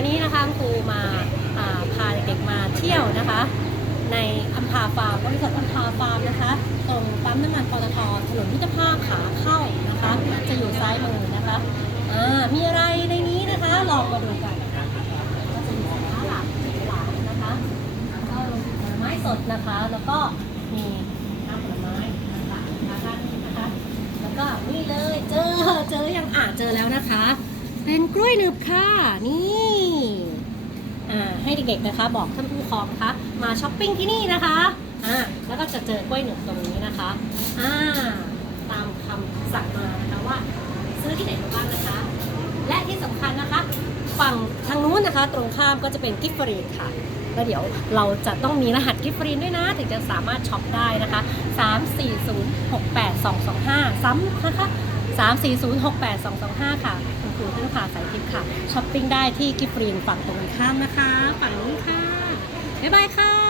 วันนี้นะคะครูมาาพาเด็กๆมาเที่ยวนะคะ ในอัมพาฟาร์มบริษัทอัมพาฟาร์มนะคะตรงปั๊มน้ำมันปตทถนนมิตรภาพขาเข้านะคะ จะอยู่ซ้ายมือนะคะมีอะไรในนี้นะคะลองมาดูกันก็จะมีสินค้าหลากหลายนะคะแล้วก็รวมถึงผลไม้สดนะคะ แล้วก็มีน้ำผลไม้ต่างๆนะคะนะคะ แล้วก็นี่เลยเจอเจอยังอ่าเจอแล้วนะคะ เป็นกล้วยหนึบค่ะนี่ ให้เด็กๆนะคะ บอกท่านผู้ปกครองนะคะมาช้อปปิ้งที่นี่นะคะอ่าแล้วก็จะเจอกล้วยหนึบตรงนี้นะคะอ่าตามคำสั่งมานะคะว่า ซื้อที่ไหนมาบ้างนะคะ และที่สำคัญนะคะ ฝั่งทางนู้นนะคะ ตรงข้ามก็จะเป็นกิฟฟรีค่ะ เดี๋ยวเราจะต้องมีรหัสกิฟต์ฟรีด้วยนะ ถึงจะสามารถช็อปได้นะคะ 340682225 ซ้ำนะคะ 340682225 ค่ะ คุณครูท่านผ่าสายทิพย์ค่ะ ช้อปปิ้งได้ที่กิฟต์ฟรีฝั่งตรงข้ามนะคะ ฝั่งนี้ค่ะ บ๊ายบายค่ะ